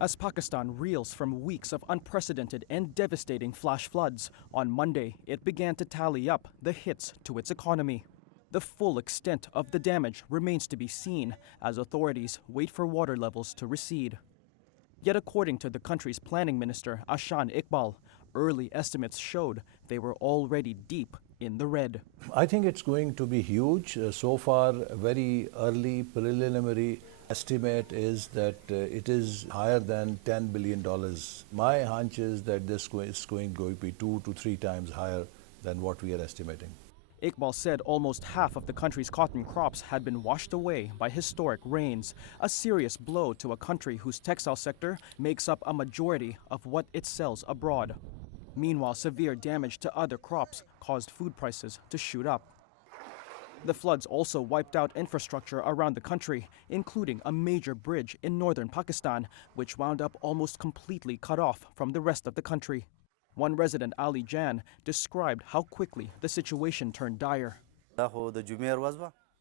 As Pakistan reels from weeks of unprecedented and devastating flash floods, on Monday it began to tally up the hits to its economy. The full extent of the damage remains to be seen as authorities wait for water levels to recede. Yet according to the country's planning minister, Ashan Iqbal, early estimates showed they were already deep in the red. I think it's going to be huge. So far, a very early preliminary estimate is that it is higher than $10 billion. My hunch is that this is going to be 2 to 3 times higher than what we are estimating. Iqbal said almost half of the country's cotton crops had been washed away by historic rains, a serious blow to a country whose textile sector makes up a majority of what it sells abroad. Meanwhile, severe damage to other crops caused food prices to shoot up. The floods also wiped out infrastructure around the country, including a major bridge in northern Pakistan, which wound up almost completely cut off from the rest of the country. One resident, Ali Jan, described how quickly the situation turned dire.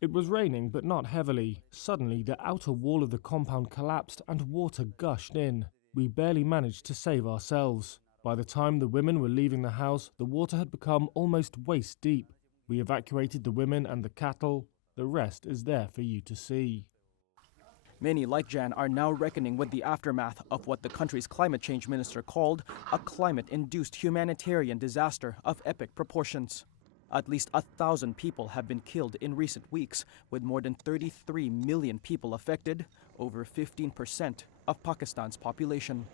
It was raining, but not heavily. Suddenly, the outer wall of the compound collapsed and water gushed in. We barely managed to save ourselves. By the time the women were leaving the house, the water had become almost waist deep. We evacuated the women and the cattle. The rest is there for you to see. Many like Jan are now reckoning with the aftermath of what the country's climate change minister called a climate-induced humanitarian disaster of epic proportions. At least 1,000 people have been killed in recent weeks, with more than 33 million people affected, over 15% of Pakistan's population.